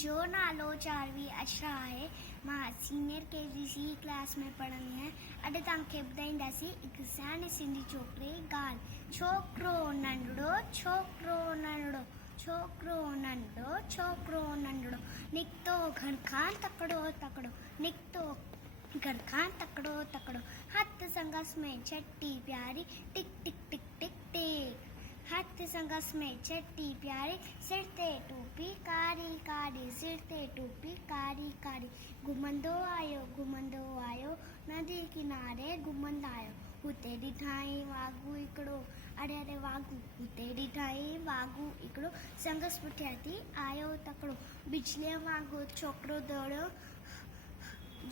मुंहिंजो नालो चारवी अशरा आहे। मां सीनियर KGC क्लास में पढ़ंदी आहियां। अॼु तव्हांखे ॿुधाईंदासीं हिकु सियाणे सिंधी छोकिरे जी ॻाल्हि। छोकिरो नंढड़ो, छोकिरो नंढड़ो, छोकिरो नंढड़ो, छोकिरो नंढड़ो, निकितो घर खां तकिड़ो तकिड़ो, निकितो घर खां तकिड़ो तकिड़ो, हथ संगस में छटी प्यारी, टिक टिक टिक टिक टिक, हथ संगस में छटी प्यारी, सिर ते टोपी कारी कारी, सिर ते टोपी कारी कारी, घुमंदो आयो नदी किनारे घुमंदा आयो, हुते ॾिठाई वागू हिकिड़ो, अरे अरे वागू, हुते ॾिठाई वागू हिकिड़ो, संगस पुठियां थी आयो तकिड़ो, बिजलीअ वांगुरु छोकिरो दौड़ियो,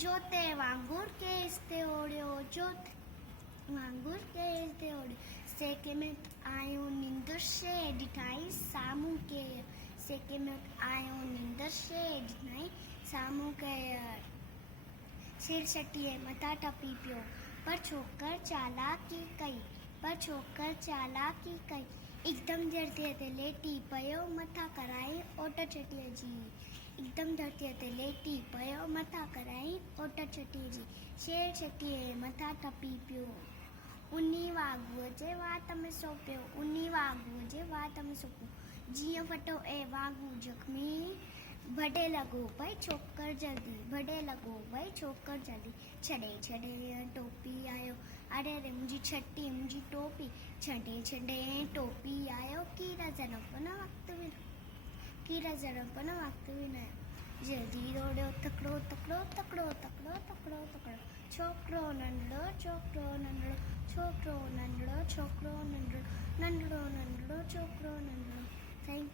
जोते वांगुरु केस ते ओड़ियो, जोत वांगुरु केस ते ओड़ियो, सेके में आयो निंदर से ॾिठाई साम्हूं केर, सेके में आयो निंदर से ॾिठाई साम्हूं केर, सिर छटीअ मथां टपी पियो, पर छोकर चालाकी कई, पर छोकर चालाकी कई, हिकदमि धरतीअ ते लेटी पियो, मथां कराई ओट छटीअ जी, हिकदमि धरतीअ ते लेटी पियो, मथां कराई ओट छटीअ जी, शेर छटीअ मथां टपी पियो, उन्ही वागूअ जे वात में सो पियो, उन्ही वागूअ जे वात में सो पियो, जीअं फटो ऐं वागू जख्मी, भॾे लॻो भई छोकर जल्दी, भॾे लॻो भई छोकर जल्दी, छॾे छॾे टोपी आयो, अरे अरे मुंहिंजी छटी मुंहिंजी टोपी, छॾे छॾे टोपी आयो, कीर ज़रफ़ न वक़्तु बि कीर ज़रफ़ न वक़्तु बि न, जल्दी दौड़ियो तकिड़ो तकिड़ो तकिड़ो तकिड़ो तकिड़ो तकिड़ो, छोकिरो नंढड़ो, छोकिरो नंढड़ो, छोकिरो नंढड़ो, छोकिरो नंढड़ो, नंढड़ो नंढड़ो, छोकिरो नंढड़ो। थैंक